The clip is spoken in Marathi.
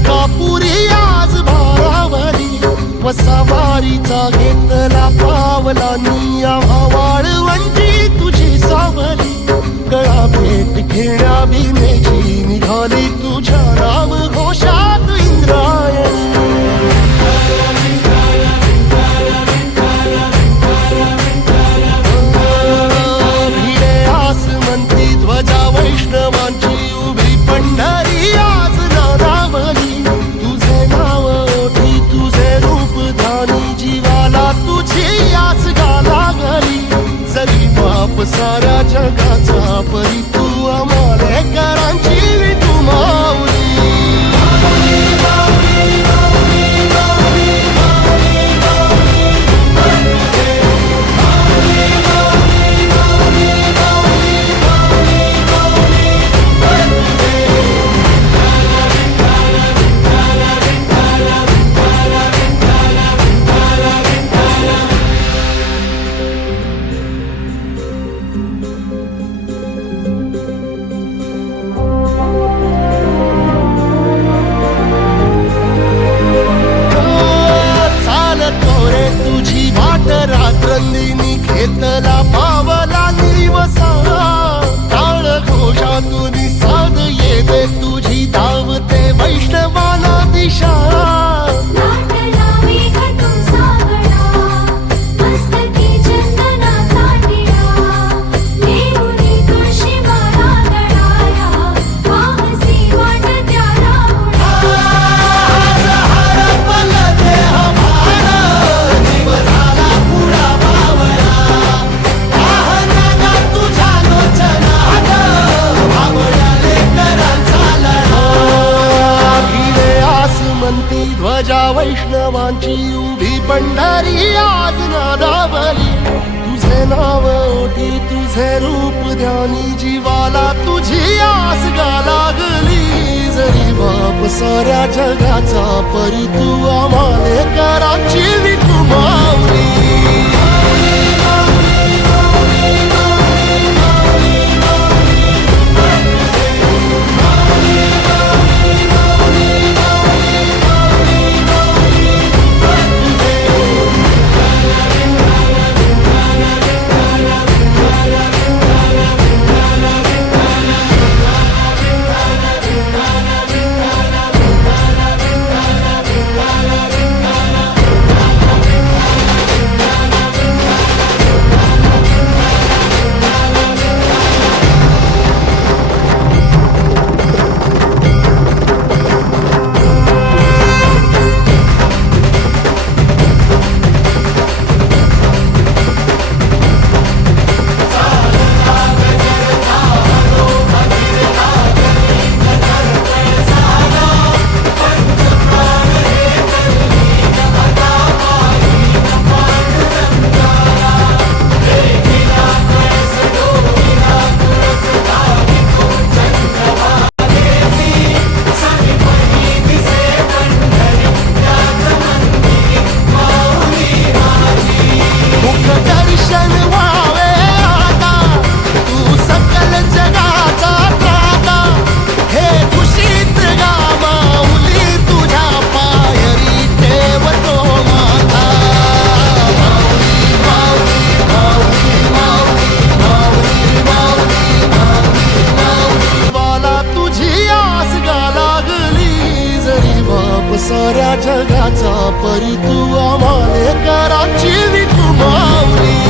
तुळजापुरी आज भारावली वसावारीचा घेतला पावला निया वाळवंटी तुझी सावली गळा भेट घेण्या भीमेची निघाली तुझ्या राम घोषात इंद्रायणी भिडे आसमंती ध्वजा वैष्णवांची उभी पंढरी आज नादावली तुझे नाव ओठी तुझे रूप धानी जीवाला तुझी आस गाला गली जरी बाप साऱ्या जगाचा परी तू आमालेकरांची विठू माऊली रात्रंदिनी घेतला पावला निवसा काळ घोषातून साध येते तुझी धावते वैष्णवाला दिशा ध्वजा वैष्णवांची उभी पंढरी आज नादावली तुझे नाव ओठी तुझे रूप ध्यानी जीवाला तुझी आस गा लागली जरी बाप साऱ्या जगाचा परी तू आमालेकरांची विठू माऊली साऱ्या जगाचा परी तू आमालेकरांची विठू माऊली